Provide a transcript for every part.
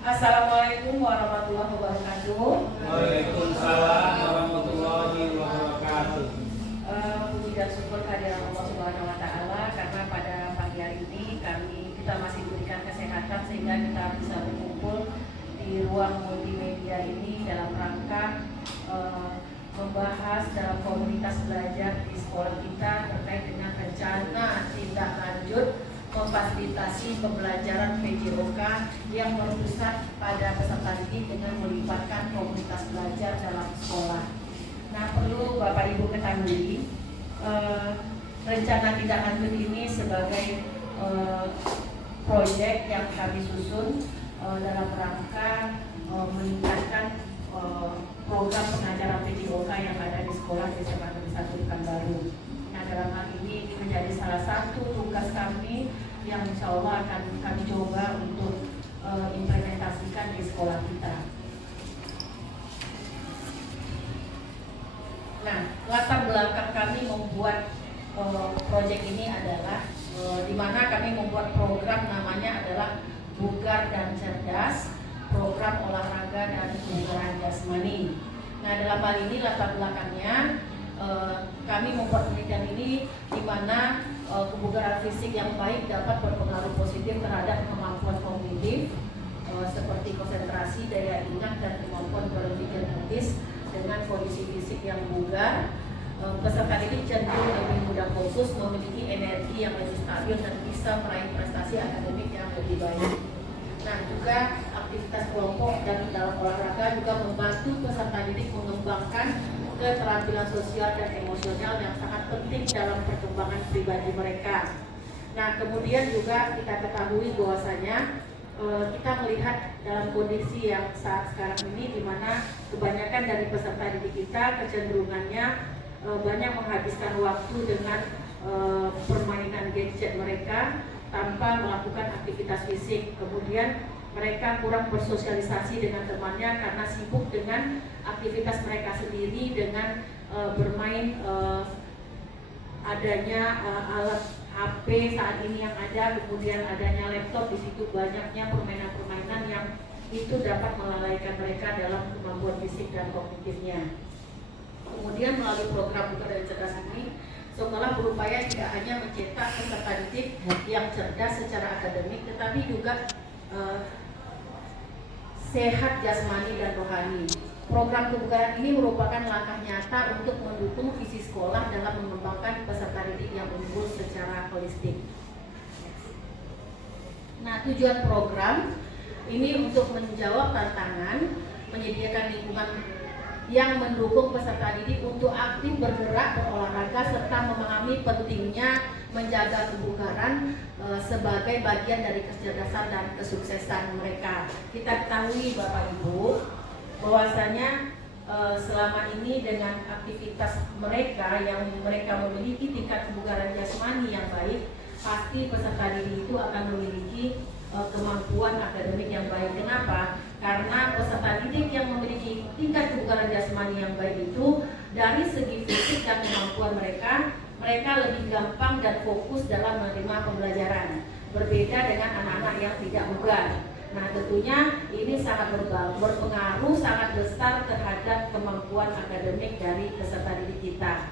Assalamualaikum warahmatullahi wabarakatuh. Waalaikumsalam warahmatullahi wabarakatuh. Puji dan syukur kehadiran Allah Subhanahu wa taala karena pada pagi hari ini kita masih diberikan kesehatan sehingga kita bisa berkumpul di ruang multimedia ini dalam rangka membahas dalam komunitas belajar di sekolah kita terkait dengan rencana tindak lanjut memfasilitasi pembelajaran PJOK yang berpusat pada peserta didik dengan melibatkan komunitas belajar dalam sekolah. Nah, perlu Bapak Ibu ketahui, rencana tindak lanjut ini sebagai proyek yang kami susun dalam rangka meningkatkan program pengajaran PJOK yang ada di sekolah SMA Negeri 1 Pekanbaru. Nah, dalam hal ini menjadi salah satu tugas kami yang insya Allah akan kami coba untuk implementasikan di sekolah kita. Nah, latar belakang kami membuat proyek ini adalah di mana kami membuat program namanya adalah Bugar dan Cerdas, program olahraga dan kebugaran jasmani. Nah, dalam hal ini latar belakangnya kami membuat penelitian ini di mana kebugaran fisik yang baik dapat berpengaruh positif terhadap kemampuan kognitif seperti konsentrasi, daya ingat, dan kemampuan berpikir kritis. Dengan kondisi fisik yang bugar, peserta didik cenderung lebih mudah fokus, memiliki energi yang lebih stabil, dan bisa meraih prestasi akademik yang lebih baik. Nah, juga aktivitas kelompok dan dalam olahraga juga membantu peserta didik mengembangkan keterampilan sosial dan emosional yang sangat penting dalam perkembangan pribadi mereka. Nah, kemudian juga kita ketahui bahwasanya kita melihat dalam kondisi yang saat sekarang ini di mana kebanyakan dari peserta didik kita kecenderungannya banyak menghabiskan waktu dengan permainan gadget mereka tanpa melakukan aktivitas fisik. Kemudian mereka kurang bersosialisasi dengan temannya karena sibuk dengan aktivitas mereka sendiri dengan bermain adanya alat HP saat ini yang ada, kemudian adanya laptop, di situ banyaknya permainan-permainan yang itu dapat melalaikan mereka dalam kemampuan fisik dan kognitifnya. Kemudian melalui program Bugar dan Cerdas ini, sekolah berupaya tidak hanya mencetak peserta didik yang cerdas secara akademik, tetapi juga sehat jasmani dan rohani. Program kebugaran ini merupakan langkah nyata untuk mendukung visi sekolah dalam mengembangkan peserta didik yang unggul secara holistik. Nah, tujuan program ini untuk menjawab tantangan, menyediakan lingkungan yang mendukung peserta didik untuk aktif bergerak, berolahraga, serta memahami pentingnya menjaga kebugaran sebagai bagian dari kecerdasan dan kesuksesan mereka. Kita ketahui Bapak Ibu bahwasanya selama ini dengan aktivitas mereka yang mereka memiliki tingkat kebugaran jasmani yang baik, pasti peserta didik itu akan memiliki kemampuan akademik yang baik. Kenapa? Karena peserta didik yang memiliki tingkat kebugaran jasmani yang baik itu dari segi fisik dan kemampuan mereka lebih gampang dan fokus dalam menerima pembelajaran. Berbeda dengan anak-anak yang tidak bugar. Nah, tentunya ini sangat berpengaruh sangat besar terhadap kemampuan akademik dari peserta didik kita.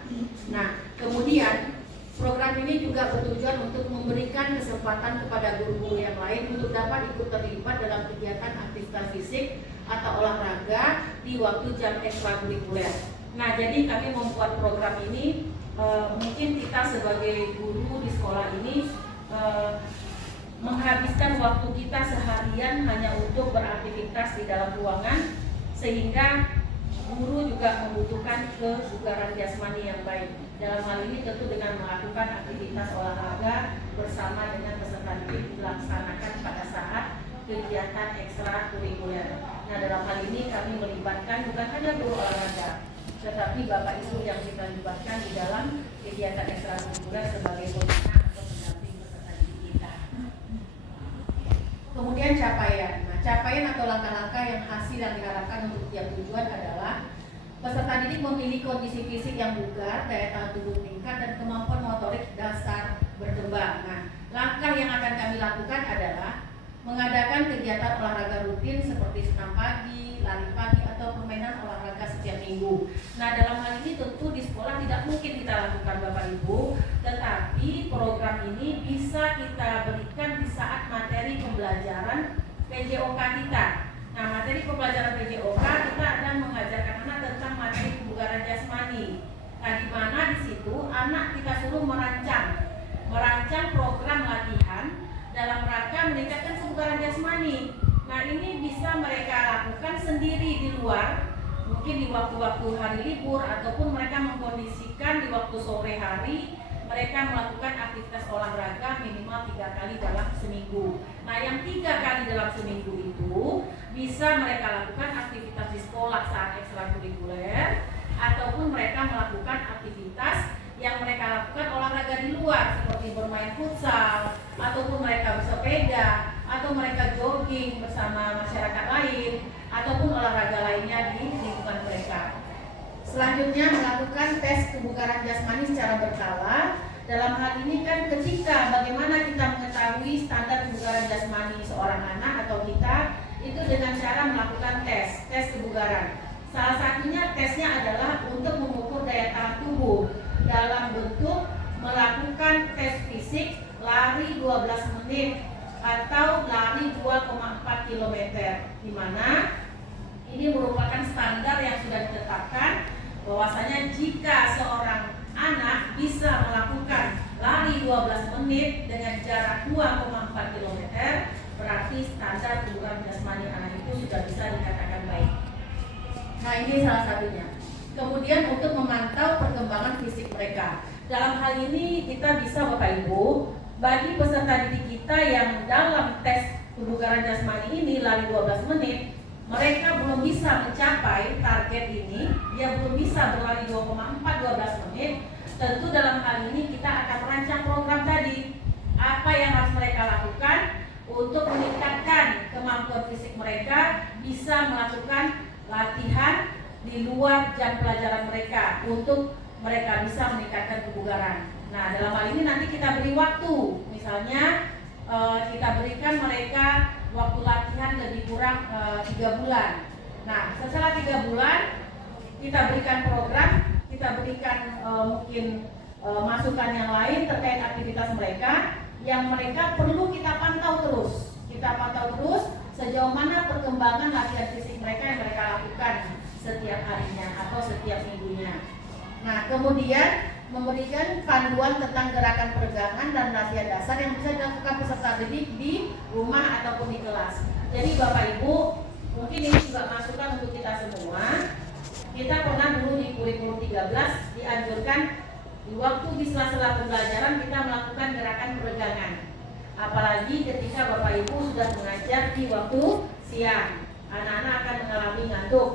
Nah, kemudian program ini juga bertujuan untuk memberikan kesempatan kepada guru-guru yang lain untuk dapat ikut terlibat dalam kegiatan aktivitas fisik atau olahraga di waktu jam ekstrakurikuler. Nah, jadi kami membuat program ini mungkin kita sebagai guru di sekolah ini menghabiskan waktu kita seharian hanya untuk beraktivitas di dalam ruangan, sehingga guru juga membutuhkan kebugaran jasmani yang baik. Dalam hal ini tentu dengan melakukan aktivitas olahraga bersama dengan peserta didik dilaksanakan pada saat kegiatan ekstrakurikuler. Nah, dalam hal ini kami melibatkan bukan hanya guru olahraga, tetapi Bapak Ibu yang kita libatkan di dalam kegiatan ekstrakurikuler sebagai pembina atau pendamping peserta didik kita. Kemudian capaian. Nah, capaian atau langkah-langkah yang hasil yang diharapkan untuk tiap tujuan adalah peserta didik memiliki kondisi fisik yang bugar, daya tahan tubuh meningkat, dan kemampuan motorik dasar berkembang. Nah, langkah yang akan kami lakukan adalah mengadakan kegiatan olahraga rutin seperti senam pagi, lari pagi, atau permainan olahraga setiap minggu. Nah, dalam hal ini tentu di sekolah tidak mungkin kita lakukan Bapak Ibu, tetapi program ini bisa kita berikan di saat materi pembelajaran PJOK kita. Nah, materi pembelajaran PJOK kita akan mengajarkan anak tentang materi kebugaran jasmani. Nah, di mana di situ anak kita suruh merancang program latihan dalam rangka meningkatkan kebugaran jasmani. Nah, ini bisa mereka lakukan sendiri di luar, mungkin di waktu-waktu hari libur, ataupun mereka mengkondisikan di waktu sore hari mereka melakukan aktivitas olahraga minimal 3 kali dalam seminggu. Nah, yang 3 kali dalam seminggu itu bisa mereka lakukan aktivitas di sekolah saat ekstrakurikuler, ataupun mereka melakukan aktivitas yang mereka lakukan olahraga di luar seperti bermain futsal, ataupun mereka bersepeda, atau mereka jogging bersama masyarakat lain, ataupun olahraga lainnya di lingkungan mereka. Selanjutnya melakukan tes kebugaran jasmani secara berkala. Dalam hal ini kan ketika bagaimana kita mengetahui standar kebugaran jasmani seorang anak atau kita, itu dengan cara melakukan tes kebugaran. Salah satunya tesnya adalah untuk mengukur daya tahan tubuh dalam bentuk melakukan tes fisik lari 12 menit atau lari 2,4 km, di mana ini merupakan standar yang sudah ditetapkan bahwasanya jika seorang anak bisa melakukan lari 12 menit dengan jarak 2,4 km, berarti standar kebugaran jasmani anak itu sudah bisa dikatakan baik. Nah, ini salah satunya. Kemudian untuk memantau perkembangan fisik mereka. Dalam hal ini kita bisa Bapak Ibu, bagi peserta didik kita yang dalam tes kebugaran jasmani ini lari 12 menit, mereka belum bisa mencapai target ini, dia belum bisa berlari 2,4 12 menit. Tentu dalam hal ini kita akan merancang program tadi. Apa yang harus mereka lakukan untuk meningkatkan kemampuan fisik mereka, bisa melakukan latihan di luar jam pelajaran mereka untuk mereka bisa meningkatkan kebugaran. Nah, dalam hal ini nanti kita beri waktu, misalnya kita berikan mereka waktu latihan lebih kurang 3 bulan. Nah, setelah 3 bulan kita berikan program, kita berikan mungkin masukan yang lain terkait aktivitas mereka yang mereka perlu kita pantau terus. Kita pantau terus sejauh mana perkembangan latihan fisik mereka yang mereka lakukan setiap harinya atau setiap minggunya. Nah, kemudian memberikan panduan tentang gerakan peregangan dan latihan dasar yang bisa dilakukan peserta didik di rumah ataupun di kelas. Jadi Bapak Ibu, mungkin ini juga masukan untuk kita semua. Kita pernah dulu di kurikulum 13 dianjurkan di waktu di sela-sela pembelajaran kita melakukan gerakan peregangan. Apalagi ketika Bapak Ibu sudah mengajar di waktu siang, anak-anak akan mengalami ngantuk.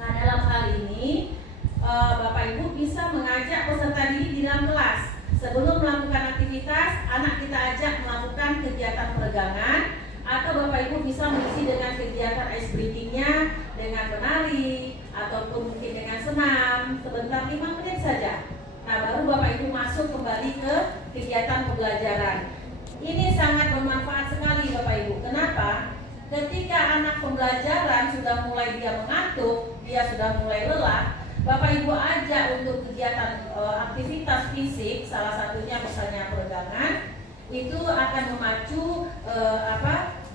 Nah, dalam hal ini Bapak Ibu bisa mengajak peserta didik di dalam kelas. Sebelum melakukan aktivitas, anak kita ajak melakukan kegiatan peregangan, atau Bapak Ibu bisa mengisi dengan kegiatan ice breathing-nya dengan menari ataupun mungkin dengan senam sebentar 5 menit saja. Nah, baru Bapak Ibu masuk kembali ke kegiatan pembelajaran. Ini sangat bermanfaat sekali Bapak Ibu. Kenapa? Ketika anak pembelajaran sudah mulai dia mengantuk, dia sudah mulai lelah, Bapak Ibu ajak untuk kegiatan aktivitas fisik, salah satunya misalnya peregangan, itu akan memacu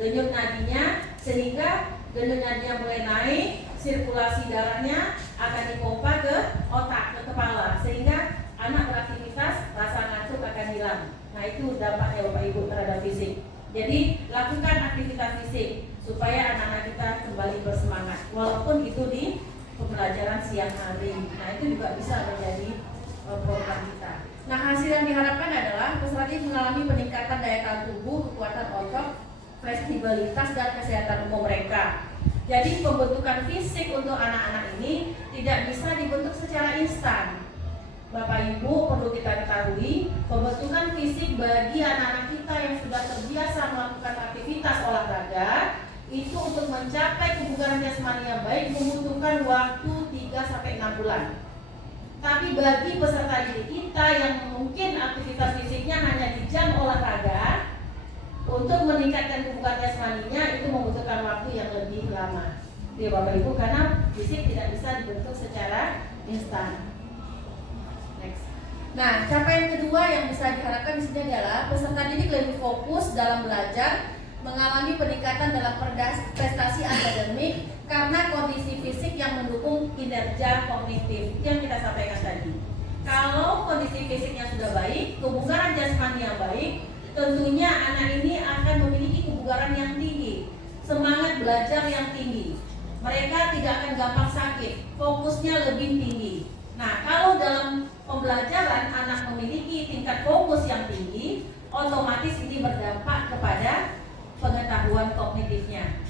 denyut nadinya, sehingga denyut nadinya mulai naik, sirkulasi darahnya akan dipompa ke otak, ke kepala, sehingga anak beraktivitas, rasa ngantuk akan hilang. Nah, itu dampaknya Bapak Ibu terhadap fisik. Jadi lakukan aktivitas fisik supaya anak-anak kita kembali bersemangat, walaupun itu di pembelajaran siang hari. Nah, itu juga bisa menjadi program kita. Nah, hasil yang diharapkan adalah peserta didik mengalami peningkatan daya tahan tubuh, kekuatan otot, fleksibilitas dan kesehatan umum mereka. Jadi pembentukan fisik untuk anak-anak ini tidak bisa dibentuk secara instan. Bapak Ibu perlu kita ketahui, pembentukan fisik bagi anak-anak kita yang sudah terbiasa melakukan aktivitas olahraga itu untuk mencapai kebugaran jasmani yang baik membutuhkan waktu 3-6 bulan. Tapi bagi peserta didik kita yang mungkin aktivitas fisiknya hanya di jam olahraga, Untuk meningkatkan kebugaran jasmaninya itu membutuhkan waktu yang lebih lama, ya Bapak Ibu, karena fisik tidak bisa dibentuk secara instan. Next. Nah, capaian kedua yang bisa diharapkan di sini adalah peserta didik lebih fokus dalam belajar, mengalami peningkatan dalam prestasi akademik karena kondisi fisik yang mendukung kinerja kognitif yang kita sampaikan tadi. Kalau kondisi fisiknya sudah baik, kebugaran jasmani yang baik, tentunya anak ini akan memiliki kebugaran yang tinggi, semangat belajar yang tinggi. Mereka tidak akan gampang sakit, fokusnya lebih tinggi. Nah, kalau dalam pembelajaran anak memiliki tingkat fokus yang tinggi, otomatis ini berdampak kepada pengetahuan kognitifnya.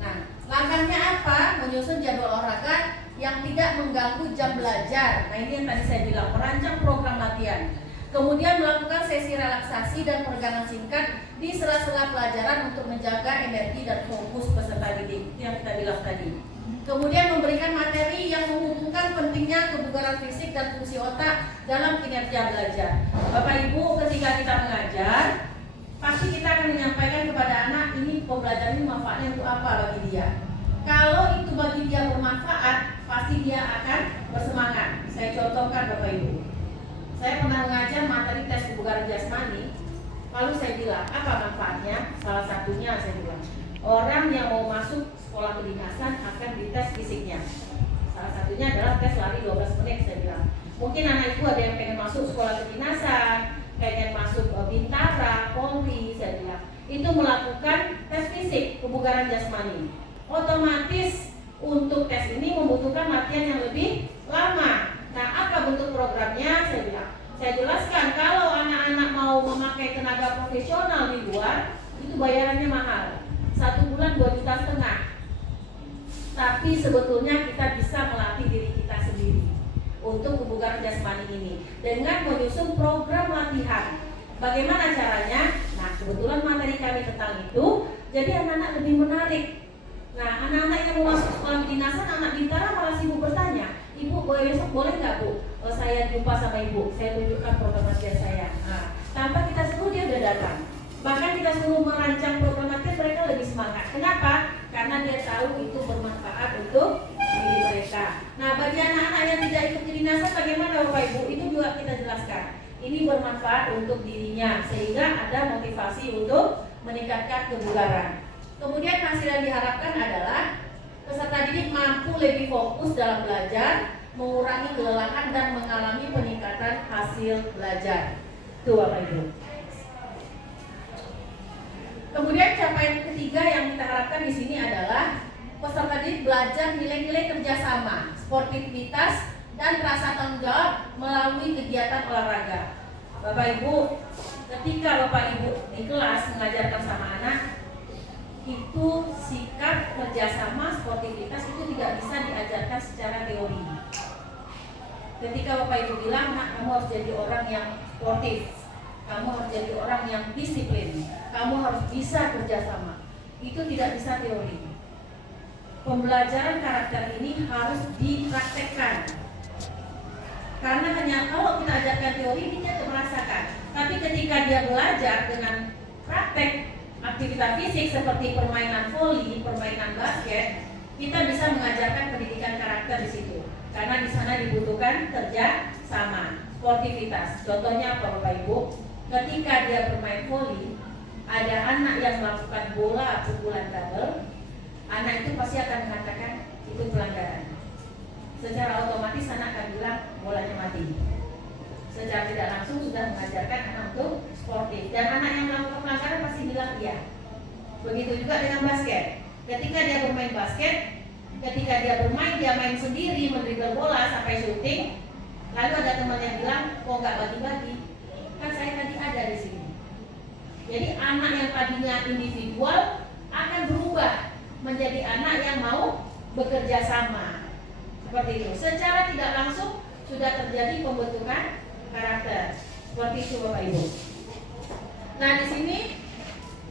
Nah, langkahnya apa? Menyusun jadwal olahraga yang tidak mengganggu jam belajar. Nah, ini yang tadi saya bilang, merancang program latihan. Kemudian melakukan sesi relaksasi dan peregangan singkat di sela-sela pelajaran untuk menjaga energi dan fokus peserta didik yang kita bilang tadi. Kemudian memberikan materi yang menghubungkan pentingnya kebugaran fisik dan fungsi otak dalam kinerja belajar. Bapak Ibu, ketika kita mengajar, pasti kita akan menyampaikan kepada anak ini pembelajaran ini manfaatnya untuk apa bagi dia. Kalau itu bagi dia bermanfaat, pasti dia akan bersemangat. Saya contohkan Bapak Ibu. Saya pernah mengajar materi tes kebugaran jasmani, lalu saya bilang, apa manfaatnya? Salah satunya saya bilang, orang yang mau masuk sekolah kedinasan akan dites fisiknya. Salah satunya adalah tes lari 12 menit, saya bilang. Mungkin anak ibu ada yang pengen masuk sekolah kedinasan, pengen masuk Bintara, Polri, saya bilang. Itu melakukan tes fisik kebugaran jasmani. Otomatis untuk tes ini membutuhkan latihan yang lebih lama. Nah, apa bentuk programnya? Saya bilang, saya jelaskan kalau anak-anak mau memakai tenaga profesional di luar, itu bayarannya mahal. 1 bulan 2,5 juta. Tapi sebetulnya kita bisa melatih diri kita sendiri untuk kebugaran jasmani ini dengan menyusun program latihan. Bagaimana caranya? Nah, kebetulan materi kami tentang itu, jadi anak-anak lebih menarik. Nah, anak-anak yang mau masuk sekolah kedinasan, anak Bintara malah sibuk bertanya, Ibu, besok boleh nggak Bu? Saya jumpa sama Ibu, saya tunjukkan program latihan saya. Nah, tanpa kita suruh dia udah datang. Bahkan kita suruh merancang program latihan, mereka lebih semangat. Kenapa? Karena dia tahu itu bermanfaat untuk diri mereka. Nah, bagi anak-anak yang tidak ikut kedinasan, bagaimana Bapak Ibu? Itu juga kita jelaskan. Ini bermanfaat untuk dirinya, sehingga ada motivasi untuk meningkatkan kebugaran. Kemudian hasil yang diharapkan adalah peserta didik mampu lebih fokus dalam belajar, mengurangi kelelahan dan mengalami peningkatan hasil belajar. Itu Bapak Ibu. Kemudian capaian ketiga yang kita harapkan di sini adalah peserta didik belajar nilai-nilai kerjasama, sportivitas, dan rasa tanggung jawab melalui kegiatan olahraga. Bapak Ibu, ketika Bapak Ibu di kelas mengajarkan sama anak, itu sikap kerjasama, sportivitas itu tidak bisa diajarkan secara teori. Ketika Bapak Ibu bilang, nak, kamu harus jadi orang yang sportif, kamu harus jadi orang yang disiplin, kamu harus bisa kerjasama, itu tidak bisa teori. Pembelajaran karakter ini harus dipraktekkan. Karena hanya kalau kita ajarkan teori, dia tidak merasakan. Tapi ketika dia belajar dengan praktek aktivitas fisik seperti permainan voli, permainan basket, kita bisa mengajarkan pendidikan karakter di situ. Karena di sana dibutuhkan kerja sama, sportivitas. Contohnya apa Bapak Ibu? Ketika dia bermain voli, ada anak yang melakukan bola pukulan double, anak itu pasti akan mengatakan itu pelanggaran. Secara otomatis anak akan bilang bolanya mati. Secara tidak langsung sudah mengajarkan anak untuk sportif. Dan anak yang melakukan pelanggaran pasti bilang iya. Begitu juga dengan basket. Ketika dia bermain basket, ketika dia bermain, dia main sendiri, mendribble bola sampai syuting. Lalu ada teman yang bilang, kok nggak bagi-bagi? Kan saya tadi ada di sini. Jadi anak yang tadinya individual akan berubah menjadi anak yang mau bekerja sama. Seperti itu. Secara tidak langsung sudah terjadi pembentukan karakter. Seperti itu Bapak Ibu. Nah, di sini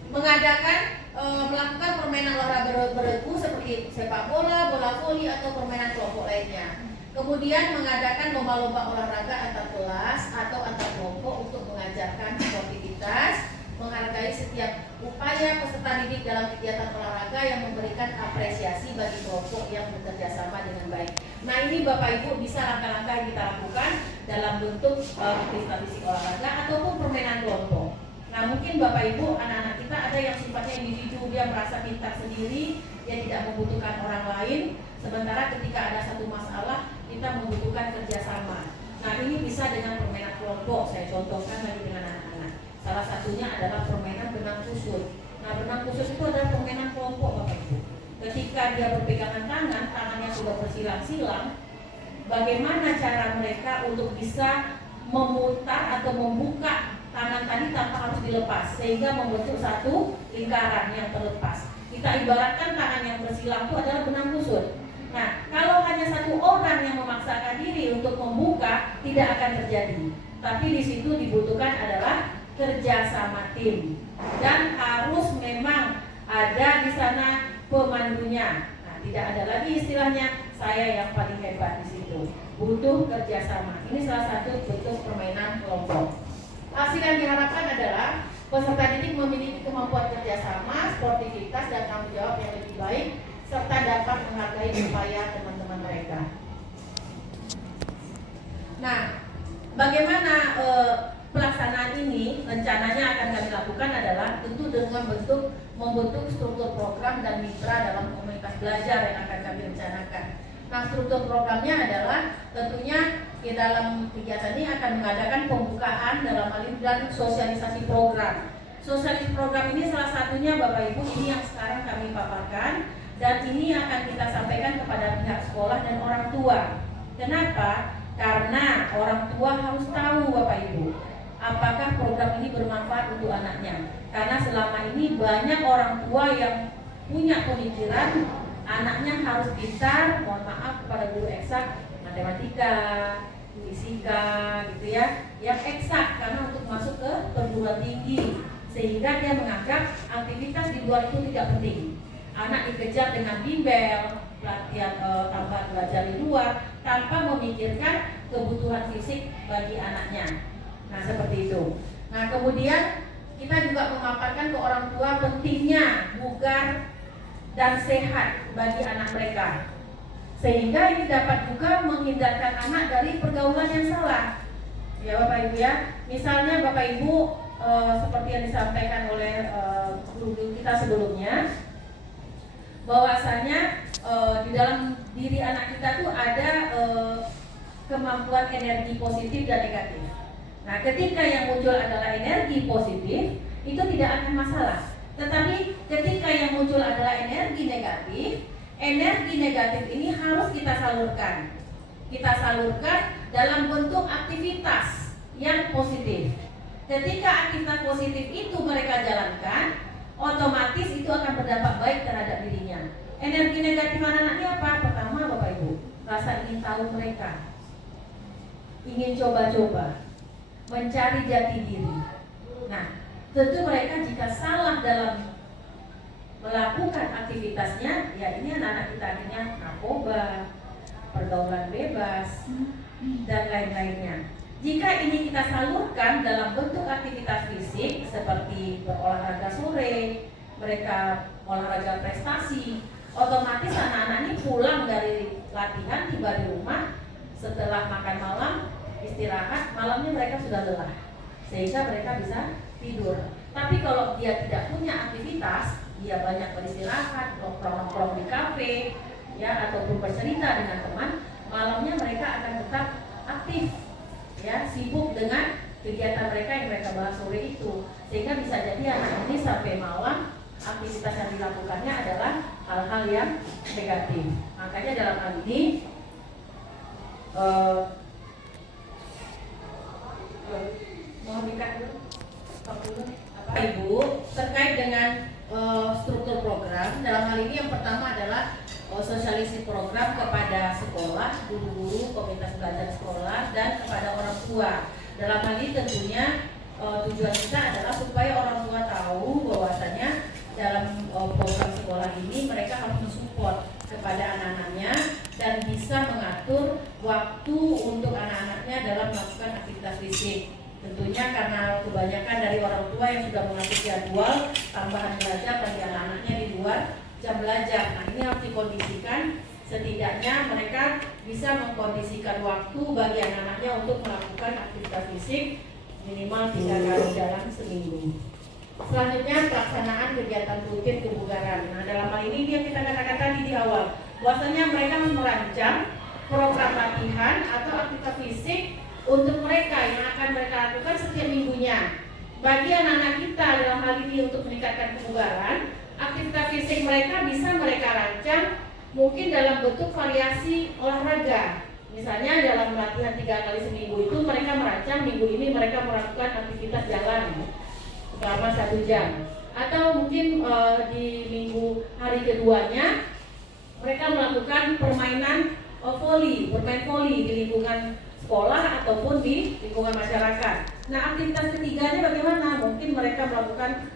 melakukan permainan olahraga beregu seperti sepak bola, bola voli atau permainan kelompok lainnya. Kemudian mengadakan lomba-lomba olahraga antar kelas atau antar kelompok untuk mengajarkan sportivitas menghargai setiap upaya peserta didik dalam kegiatan olahraga yang memberikan apresiasi bagi kelompok yang bekerja sama dengan baik. Nah, ini Bapak Ibu bisa langkah-langkah yang kita lakukan dalam bentuk aktivitas fisik olahraga ataupun permainan kelompok. Nah, mungkin Bapak Ibu, anak-anak kita ada yang sifatnya individu, dia merasa pintar sendiri, dia tidak membutuhkan orang lain. Sementara ketika ada satu masalah, kita membutuhkan kerjasama. Nah, ini bisa dengan permainan kelompok. Saya contohkan lagi dengan anak-anak. Salah satunya adalah permainan benang kusut. Nah, benang kusut itu adalah permainan kelompok, Bapak Ibu. Ketika dia berpegangan tangan, tangannya sudah bersilang-silang, bagaimana cara mereka untuk bisa memutar atau membuka tangan tadi tanpa harus dilepas, sehingga membentuk satu lingkaran yang terlepas. Kita ibaratkan tangan yang bersilang itu adalah benang kusut. Nah, kalau hanya satu orang yang memaksakan diri untuk membuka, tidak akan terjadi. Tapi di situ dibutuhkan adalah kerjasama tim, dan harus memang ada di sana pemandunya. Nah, tidak ada lagi istilahnya saya yang paling hebat di situ. Butuh kerjasama. Ini salah satu bentuk permainan kelompok. Hasil yang diharapkan adalah peserta didik memiliki kemampuan kerjasama, sportivitas, dan tanggung jawab yang lebih baik, serta dapat menghargai upaya teman-teman mereka. Nah, bagaimana pelaksanaan ini rencananya akan kami lakukan adalah tentu dengan membentuk struktur program dan mitra dalam komunitas belajar yang akan kami rencanakan. Nah, struktur programnya adalah tentunya di dalam kegiatan ini akan mengadakan pembukaan dalam hal ini dan sosialisasi program. Sosialisasi program ini salah satunya Bapak Ibu ini yang sekarang kami paparkan, dan ini akan kita sampaikan kepada pihak sekolah dan orang tua. Kenapa? Karena orang tua harus tahu Bapak Ibu, apakah program ini bermanfaat untuk anaknya. Karena selama ini banyak orang tua yang punya pemikiran anaknya harus pintar, mohon maaf kepada guru eksak, matematika, fisika gitu ya, yang eksak karena untuk masuk ke perguruan tinggi, sehingga dia menganggap aktivitas di luar itu tidak penting. Anak dikejar dengan bimbel, pelatihan tambahan belajar di luar tanpa memikirkan kebutuhan fisik bagi anaknya. Nah, seperti itu. Nah, kemudian kita juga memaparkan ke orang tua pentingnya bugar dan sehat bagi anak mereka, sehingga ini dapat juga menghindarkan anak dari pergaulan yang salah. Ya Bapak Ibu ya, misalnya Bapak Ibu seperti yang disampaikan oleh guru kita sebelumnya, bahwasanya di dalam diri anak kita tuh ada kemampuan energi positif dan negatif. Nah, ketika yang muncul adalah energi positif, itu tidak akan masalah. Tetapi ketika yang muncul adalah energi negatif ini harus kita salurkan. Kita salurkan dalam bentuk aktivitas yang positif. Ketika aktivitas positif itu mereka jalankan, otomatis itu akan berdampak baik terhadap dirinya. Energi negatif anak-anak ini apa? Pertama Bapak Ibu, rasa ingin tahu mereka, ingin coba-coba, mencari jati diri. Nah, tentu mereka jika salah dalam melakukan aktivitasnya, ya ini anak-anak kita akhirnya narkoba, pergaulan bebas, dan lain-lainnya. Jika ini kita salurkan dalam bentuk aktivitas fisik seperti berolahraga sore, mereka olahraga prestasi, otomatis anak-anak ini pulang dari latihan tiba di rumah, setelah makan malam, istirahat, malamnya mereka sudah lelah, sehingga mereka bisa tidur. Tapi kalau dia tidak punya aktivitas, dia banyak beristirahat, nongkrong-nongkrong di kafe, ya, ataupun bercerita dengan teman, malamnya mereka akan tetap aktif, ya, sibuk dengan kegiatan mereka yang mereka bahas sore itu, sehingga bisa jadi anak ini sampai malam aktivitas yang dilakukannya adalah hal-hal yang negatif. Makanya dalam hal ini mohon dikat dulu. Ibu, terkait dengan struktur program, dalam hal ini yang pertama adalah sosialisasi program kepada sekolah, guru-guru, komunitas belajar sekolah, dan kepada orang tua. Dalam hal ini tentunya tujuan kita adalah supaya orang tua tahu bahwasanya dalam program sekolah ini mereka harus mensupport kepada anak-anaknya dan bisa mengatur waktu untuk anak-anaknya dalam melakukan aktivitas fisik. Tentunya karena kebanyakan dari orang tua yang sudah mengatur jadwal tambahan belajar bagi anak-anaknya di luar jam belajar. Nah, ini harus dikondisikan, setidaknya mereka bisa mengkondisikan waktu bagi anak-anaknya untuk melakukan aktivitas fisik minimal 3 kali dalam seminggu. Selanjutnya pelaksanaan kegiatan rutin kebugaran. Nah, dalam hal ini dia kita katakan tadi di awal, bahwasanya mereka merancang program latihan atau aktivitas fisik untuk mereka yang akan mereka lakukan setiap minggunya. Bagi anak-anak kita dalam hal ini untuk meningkatkan kebugaran, aktivitas fisik mereka bisa mereka rancang mungkin dalam bentuk variasi olahraga. Misalnya dalam latihan 3 kali seminggu itu mereka merancang minggu ini mereka melakukan aktivitas jalan selama 1 jam. Atau mungkin di minggu hari keduanya mereka melakukan permainan bermain voli di lingkungan sekolah ataupun di lingkungan masyarakat. Nah, aktivitas ketiganya bagaimana? Mungkin mereka melakukan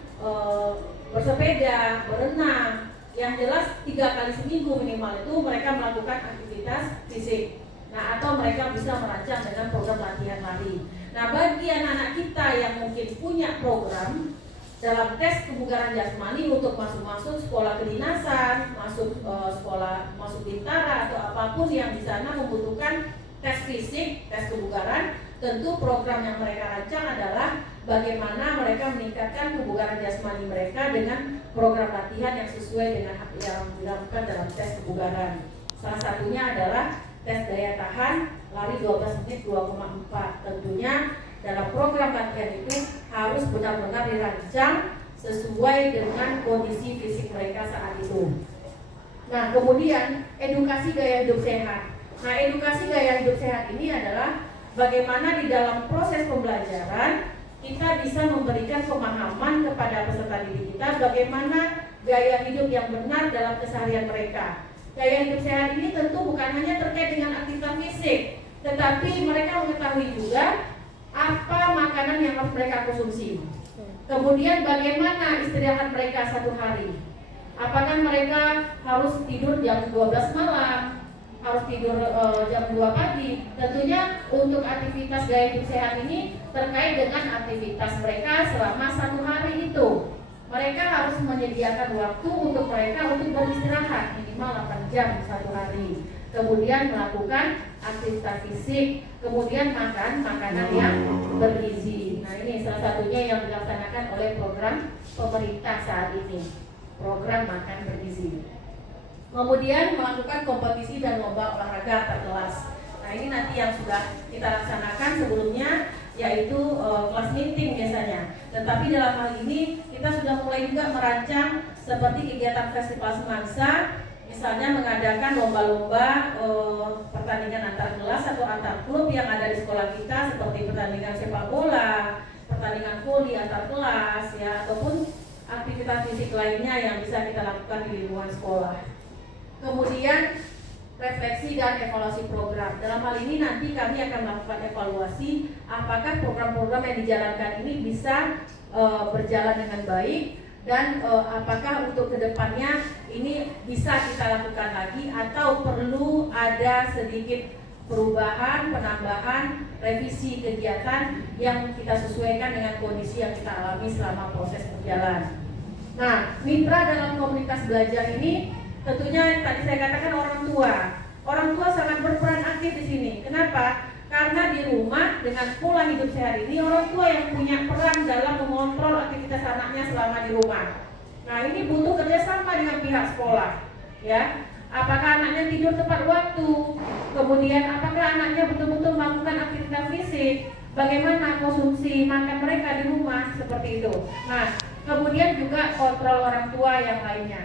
bersepeda, berenang. Yang jelas 3 kali seminggu minimal itu mereka melakukan aktivitas fisik. Nah, atau mereka bisa merancang dengan program latihan lari. Nah, bagi anak-anak kita yang mungkin punya program dalam tes kebugaran jasmani untuk masuk sekolah kedinasan, masuk bintara atau apapun yang di sana membutuhkan tes fisik, tes kebugaran, tentu program yang mereka rancang adalah bagaimana mereka meningkatkan kebugaran jasmani mereka dengan program latihan yang sesuai dengan yang dilakukan dalam tes kebugaran. Salah satunya adalah tes daya tahan lari 12 menit 2,4. Tentunya dalam program latihan itu harus benar-benar dirancang sesuai dengan kondisi fisik mereka saat itu. Nah, kemudian edukasi gaya hidup sehat. Nah, edukasi gaya hidup sehat ini adalah bagaimana di dalam proses pembelajaran kita bisa memberikan pemahaman kepada peserta didik kita bagaimana gaya hidup yang benar dalam keseharian mereka. Gaya hidup sehat ini tentu bukan hanya terkait dengan aktivitas fisik, tetapi mereka mengetahui juga apa makanan yang harus mereka konsumsi. Kemudian bagaimana istirahat mereka 1 hari. Apakah mereka harus tidur jam 12 malam, harus tidur jam 2 pagi. Tentunya untuk aktivitas gaya hidup sehat ini terkait dengan aktivitas mereka selama 1 hari itu. Mereka harus menyediakan waktu untuk mereka untuk beristirahat minimal 8 jam 1 hari. Kemudian melakukan aktivitas fisik, kemudian makan makanan yang bergizi. Nah, ini salah satunya yang dilaksanakan oleh program pemerintah saat ini, program makan bergizi. Kemudian melakukan kompetisi dan lomba olahraga terkelas. Nah, ini nanti yang sudah kita laksanakan sebelumnya, yaitu kelas meeting biasanya. Tetapi dalam hal ini kita sudah mulai juga merancang seperti kegiatan festival semangsa, misalnya mengadakan lomba-lomba pertandingan antar kelas atau antar klub yang ada di sekolah kita, seperti pertandingan sepak bola, pertandingan voli antar kelas, ya, ataupun aktivitas fisik lainnya yang bisa kita lakukan di lingkungan sekolah. Kemudian refleksi dan evaluasi program. Dalam hal ini nanti kami akan melakukan evaluasi apakah program-program yang dijalankan ini bisa berjalan dengan baik dan apakah untuk kedepannya ini bisa kita lakukan lagi atau perlu ada sedikit perubahan, penambahan, revisi kegiatan yang kita sesuaikan dengan kondisi yang kita alami selama proses berjalan. Nah, mitra dalam komunitas belajar ini tentunya tadi saya katakan orang tua. Orang tua sangat berperan aktif di sini. Kenapa? Karena di rumah dengan pola hidup sehat ini orang tua yang punya peran dalam mengontrol aktivitas anaknya selama di rumah. Nah, ini butuh kerjasama dengan pihak sekolah, ya. Apakah anaknya tidur tepat waktu? Kemudian apakah anaknya betul-betul melakukan aktivitas fisik? Bagaimana konsumsi makan mereka di rumah seperti itu. Nah, kemudian juga kontrol orang tua yang lainnya.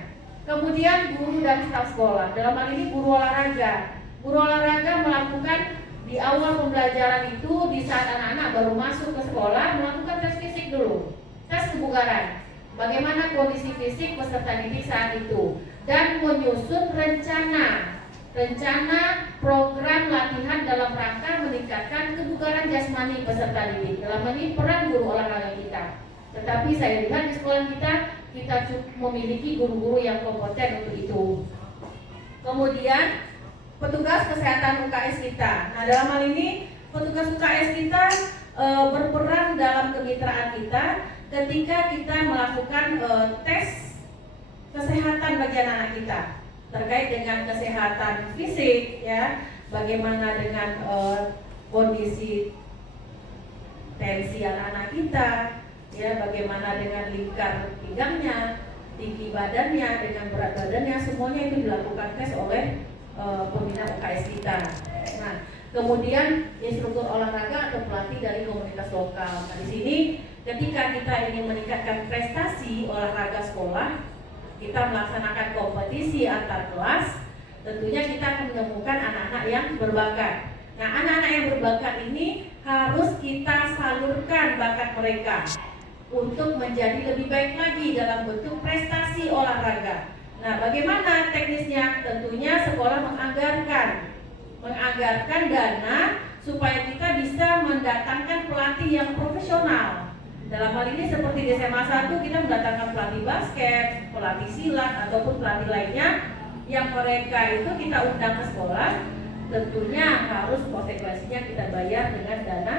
Kemudian guru dan staf sekolah, dalam hal ini guru olahraga. Guru olahraga melakukan di awal pembelajaran itu, di saat anak-anak baru masuk ke sekolah, melakukan tes fisik dulu, tes kebugaran. Bagaimana kondisi fisik peserta didik saat itu, dan menyusun rencana program latihan dalam rangka meningkatkan kebugaran jasmani peserta didik. Dalam ini peran guru olahraga kita. Tetapi saya lihat di sekolah kita memiliki guru-guru yang kompeten untuk itu. Kemudian petugas kesehatan UKS kita. Nah, dalam hal ini petugas UKS kita berperan dalam kemitraan kita ketika kita melakukan tes kesehatan bagi anak-anak kita terkait dengan kesehatan fisik, ya, bagaimana dengan kondisi tensi anak-anak kita, ya, bagaimana dengan lingkar pinggangnya, tinggi badannya, dengan berat badannya, semuanya itu dilakukan tes oleh pembina UKS kita. Nah, kemudian instruktur olahraga atau pelatih dari komunitas lokal. Nah, di sini ketika kita ingin meningkatkan prestasi olahraga sekolah, kita melaksanakan kompetisi antar kelas, tentunya kita akan menemukan anak-anak yang berbakat. Nah, anak-anak yang berbakat ini harus kita salurkan bakat mereka untuk menjadi lebih baik lagi dalam bentuk prestasi olahraga. Nah, bagaimana teknisnya? Tentunya sekolah menganggarkan dana supaya kita bisa mendatangkan pelatih yang profesional. Dalam hal ini seperti di SMA 1 kita mendatangkan pelatih basket, pelatih silat ataupun pelatih lainnya yang mereka itu kita undang ke sekolah. Tentunya harus konsekuensinya kita bayar dengan dana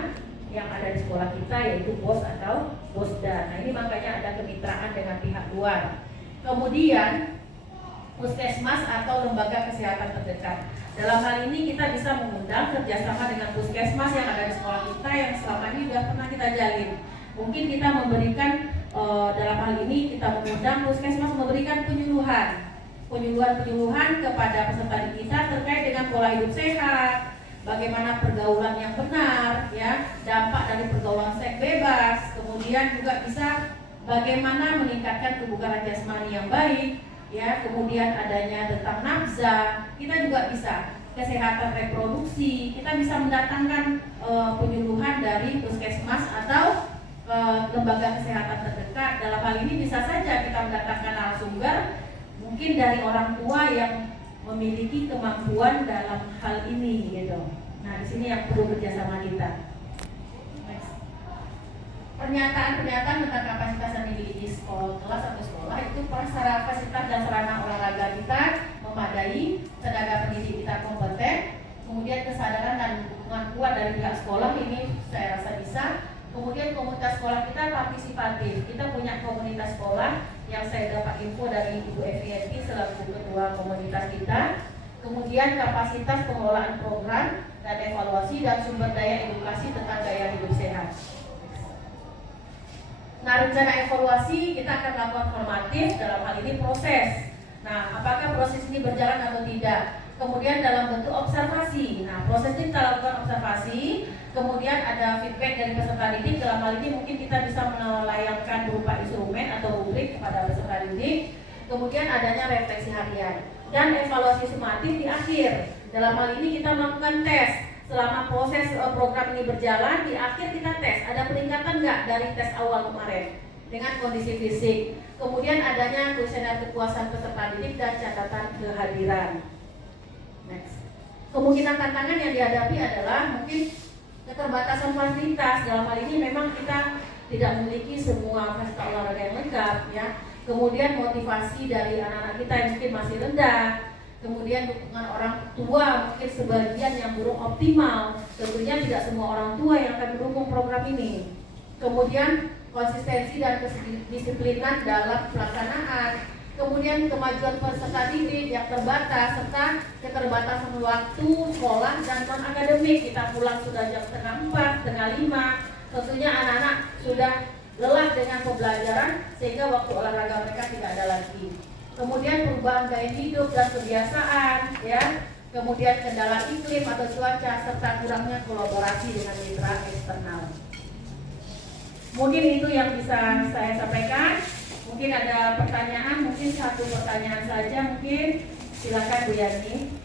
yang ada di sekolah kita, yaitu BOS atau BOSDA. Nah, ini makanya ada kemitraan dengan pihak luar. Kemudian puskesmas atau lembaga kesehatan terdekat. Dalam hal ini kita bisa mengundang kerjasama dengan puskesmas yang ada di sekolah kita yang selama ini sudah pernah kita jalin. Mungkin kita memberikan dalam hal ini kita mengundang puskesmas memberikan penyuluhan kepada peserta didik kita terkait dengan pola hidup sehat, bagaimana pergaulan yang benar, ya, dampak dari pergaulan seks bebas, kemudian juga bisa bagaimana meningkatkan kebugaran jasmani yang baik, ya, kemudian adanya tentang nafsa, kita juga bisa kesehatan reproduksi, kita bisa mendatangkan penyuluhan dari puskesmas atau lembaga kesehatan terdekat. Dalam hal ini bisa saja kita mendatangkan narasumber mungkin dari orang tua yang memiliki kemampuan dalam hal ini, gitu. Nah, di sini yang perlu kerjasama kita. Pernyataan-pernyataan tentang kapasitas dan di sekolah kelas atau sekolah itu prasarana fasilitas dan sarana olahraga kita memadai, tenaga pendidik kita kompeten, kemudian kesadaran dan dukungan kuat dari pihak sekolah ini saya rasa bisa. Kemudian komunitas sekolah kita partisipatif. Kita punya komunitas sekolah yang saya dapat info dari Ibu Evienti selaku ketua komunitas kita. Kemudian kapasitas pengelolaan program dan evaluasi dan sumber daya edukasi tentang gaya hidup sehat. Nah, rencana evaluasi kita akan melakukan formatif, dalam hal ini proses. Nah, apakah proses ini berjalan atau tidak? Kemudian dalam bentuk observasi. Nah, proses ini kita lakukan observasi, kemudian ada feedback dari peserta didik. Dalam hal ini mungkin kita bisa melayangkan berupa instrumen atau rubrik kepada peserta didik. Kemudian adanya refleksi harian dan evaluasi sumatif di akhir. Dalam hal ini kita melakukan tes. Selama proses program ini berjalan, di akhir kita tes, ada peningkatan nggak dari tes awal kemarin dengan kondisi fisik. Kemudian adanya kuesioner kepuasan peserta didik dan catatan kehadiran. Next. Kemungkinan tantangan yang dihadapi adalah mungkin keterbatasan fasilitas. Dalam hal ini memang kita tidak memiliki semua fasilitas olahraga yang lengkap, ya. Kemudian motivasi dari anak-anak kita yang mungkin masih rendah. Kemudian dukungan orang tua mungkin sebagian yang belum optimal. Tentunya tidak semua orang tua yang akan mendukung program ini. Kemudian konsistensi dan kedisiplinan dalam pelaksanaan. Kemudian kemajuan peserta didik yang terbatas serta keterbatasan waktu sekolah dan non akademik. Kita pulang sudah jam 3:30, 4:30. Tentunya anak-anak sudah lelah dengan pembelajaran sehingga waktu olahraga mereka tidak ada lagi. Kemudian perubahan gaya hidup dan kebiasaan, ya. Kemudian kendala iklim atau cuaca serta kurangnya kolaborasi dengan mitra eksternal. Mungkin itu yang bisa saya sampaikan. Mungkin ada pertanyaan, mungkin satu pertanyaan saja mungkin. Silakan Bu Yani.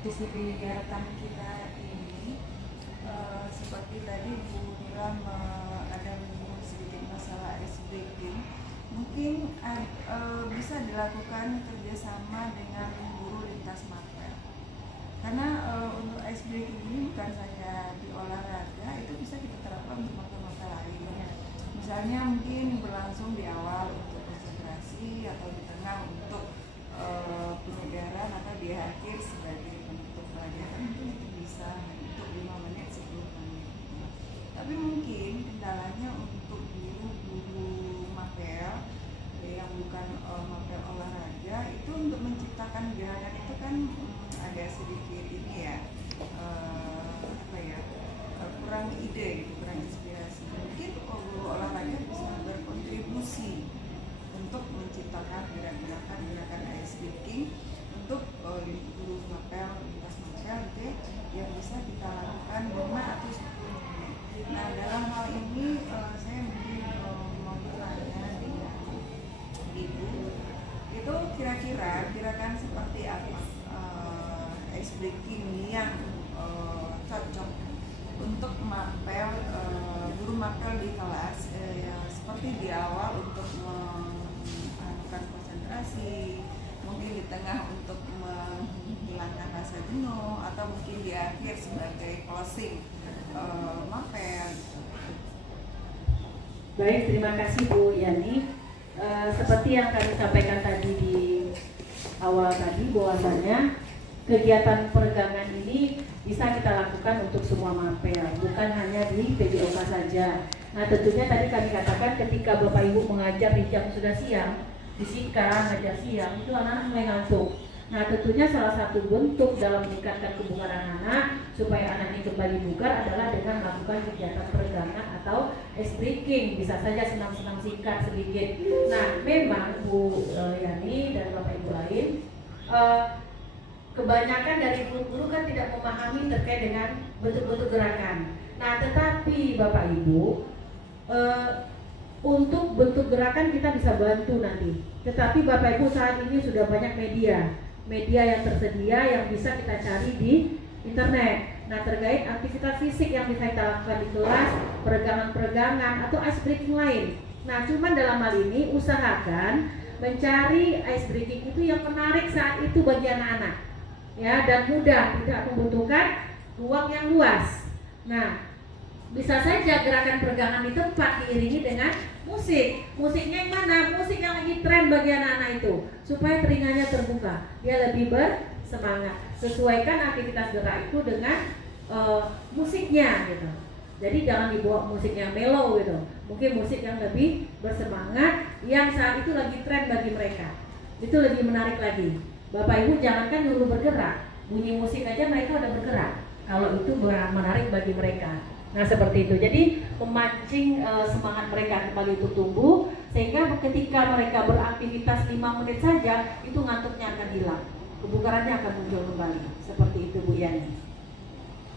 Disiplin kegiatan kita ini seperti tadi Bu Nila ada menyinggung sedikit masalah ice breaking, mungkin bisa dilakukan kerjasama dengan guru lintas mapel. Karena untuk ice breaking ini bukan saja di olahraga, itu bisa kita terapkan untuk mata-mata lain. Misalnya mungkin berlangsung di awal untuk konsentrasi, atau di tengah untuk penyegaran, atau di akhir sebagai penutup pelajaran, itu bisa untuk 5 menit, 10 menit. Tapi mungkin kendalanya untuk guru-guru mapel yang bukan mapel olahraga, itu untuk menciptakan gerakan itu kan agak sedikit ini ya, kurang ide gitu, kurang inspirasi. Mungkin guru olahraga bisa berkontribusi untuk menciptakan gerakan ice breaking untuk guru mapel, lintas mapel gitu ya, yang bisa kita lakukan 5 atau 10 menit. Nah, dalam hal ini saya mungkin mau bertanya dengan Ibu, itu kira-kira gerakan seperti apa ice breaking yang cocok untuk mapel, guru mapel di kelas, seperti di awal untuk melakukan konsentrasi, mungkin di tengah untuk menghilangkan rasa jenuh, atau mungkin di akhir sebagai closing mapel. Baik, terima kasih Bu Yani. Seperti yang kami sampaikan tadi di awal tadi, bahwasanya kegiatan peregangan ini bisa kita lakukan untuk semua mapel, bukan hanya di PJOK saja. Nah, tentunya tadi kami katakan ketika Bapak Ibu mengajar di jam sudah siang, fisika, ngajar siang, itu anak-anak mulai ngantuk. Nah, tentunya salah satu bentuk dalam meningkatkan kebugaran anak supaya anak ini kembali bugar adalah dengan melakukan kegiatan peregangan atau ice breaking, bisa saja senam-senam singkat sedikit. Nah, memang Bu Yani dan Bapak Ibu lain, kebanyakan dari guru-guru kan tidak memahami terkait dengan bentuk-bentuk gerakan. Nah, tetapi Bapak Ibu, untuk bentuk gerakan kita bisa bantu nanti. Tetapi Bapak Ibu, saat ini sudah banyak media yang tersedia yang bisa kita cari di internet. Nah, terkait aktivitas fisik yang bisa kita lakukan di kelas, peregangan-peregangan atau ice breaking lain. Nah, cuman dalam hal ini usahakan mencari ice breaking itu yang menarik saat itu bagi anak-anak, ya, dan mudah, tidak membutuhkan ruang yang luas. Nah, bisa saja gerakan peregangan di tempat diiringi dengan musik. Musiknya yang mana? Musik yang lagi tren bagi anak-anak itu, supaya telinganya terbuka, dia lebih bersemangat. Sesuaikan aktivitas gerak itu dengan musiknya gitu. Jadi jangan dibawa musik yang mellow gitu. Mungkin musik yang lebih bersemangat, yang saat itu lagi tren bagi mereka. Itu lebih menarik lagi. Bapak Ibu jangankan nyuruh bergerak, bunyi musik aja mereka udah bergerak. Kalau itu menarik bagi mereka. Nah, seperti itu. Jadi memancing semangat mereka kembali untuk tumbuh, sehingga ketika mereka beraktivitas 5 menit saja, itu ngantuknya akan hilang, kebugarannya akan muncul kembali. Seperti itu Bu Yani.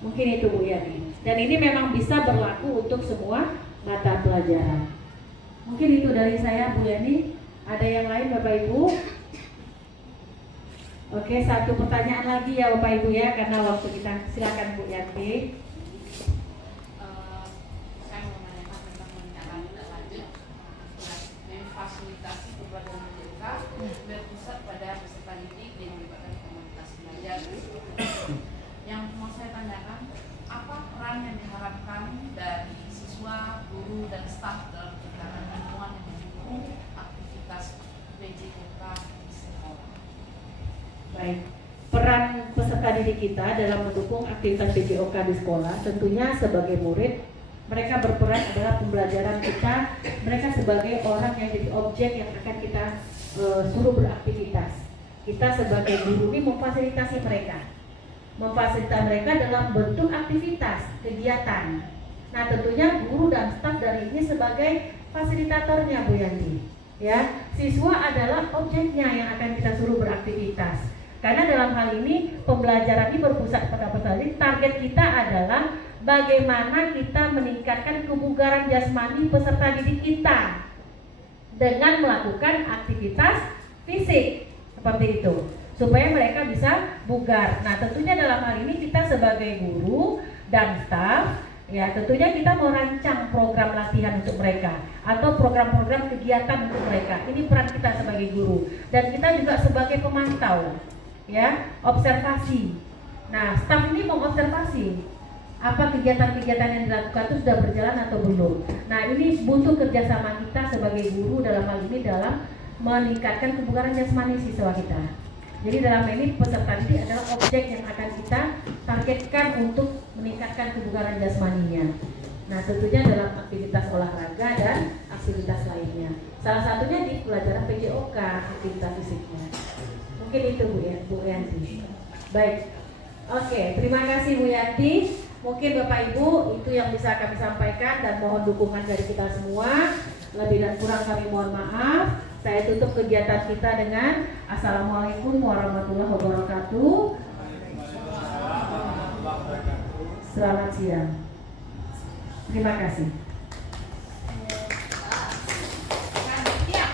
Mungkin itu Bu Yani. Dan ini memang bisa berlaku untuk semua mata pelajaran. Mungkin itu dari saya Bu Yani. Ada yang lain Bapak Ibu? Oke, satu pertanyaan lagi ya Bapak Ibu ya, karena waktu kita. Silakan Bu Yani. Fasilitasi kepada PJOK berpusat pada peserta didik yang melibatkan komunitas belajar. Yang mau saya tanyakan, apa peran yang diharapkan dari siswa, guru, dan staf dalam kegiatan lingkungan yang mendukung aktivitas PJOK di sekolah? Baik, peran peserta didik kita dalam mendukung aktivitas PJOK di sekolah, tentunya sebagai murid, mereka berperan adalah pembelajaran kita. Mereka sebagai orang yang jadi objek yang akan kita suruh beraktivitas. Kita sebagai guru ini memfasilitasi mereka, dalam bentuk aktivitas, kegiatan. Nah, tentunya guru dan staf dari ini sebagai fasilitatornya Bu Yanti. Ya, siswa adalah objeknya yang akan kita suruh beraktivitas. Karena dalam hal ini pembelajaran ini berpusat pada peserta didik. Target kita adalah bagaimana kita meningkatkan kebugaran jasmani peserta didik kita dengan melakukan aktivitas fisik seperti itu, supaya mereka bisa bugar. Nah, tentunya dalam hal ini kita sebagai guru dan staf, ya tentunya kita merancang program latihan untuk mereka atau program-program kegiatan untuk mereka. Ini peran kita sebagai guru, dan kita juga sebagai pemantau, ya, observasi. Nah, staf ini mengobservasi apa kegiatan-kegiatan yang dilakukan itu sudah berjalan atau belum. Nah, ini butuh kerjasama kita sebagai guru dalam hal ini dalam meningkatkan kebugaran jasmani siswa kita. Jadi dalam ini peserta didik adalah objek yang akan kita targetkan untuk meningkatkan kebugaran jasmaninya. Nah, tentunya dalam aktivitas olahraga dan aktivitas lainnya. Salah satunya di pelajaran PJOK, aktivitas fisiknya. Mungkin itu Bu Yanti. Baik. Oke, terima kasih Bu Yanti. Mungkin Bapak Ibu itu yang bisa kami sampaikan dan mohon dukungan dari kita semua. Lebih dan kurang kami mohon maaf. Saya tutup kegiatan kita dengan Assalamualaikum warahmatullahi wabarakatuh. Selamat siang. Terima kasih. Kan, ya.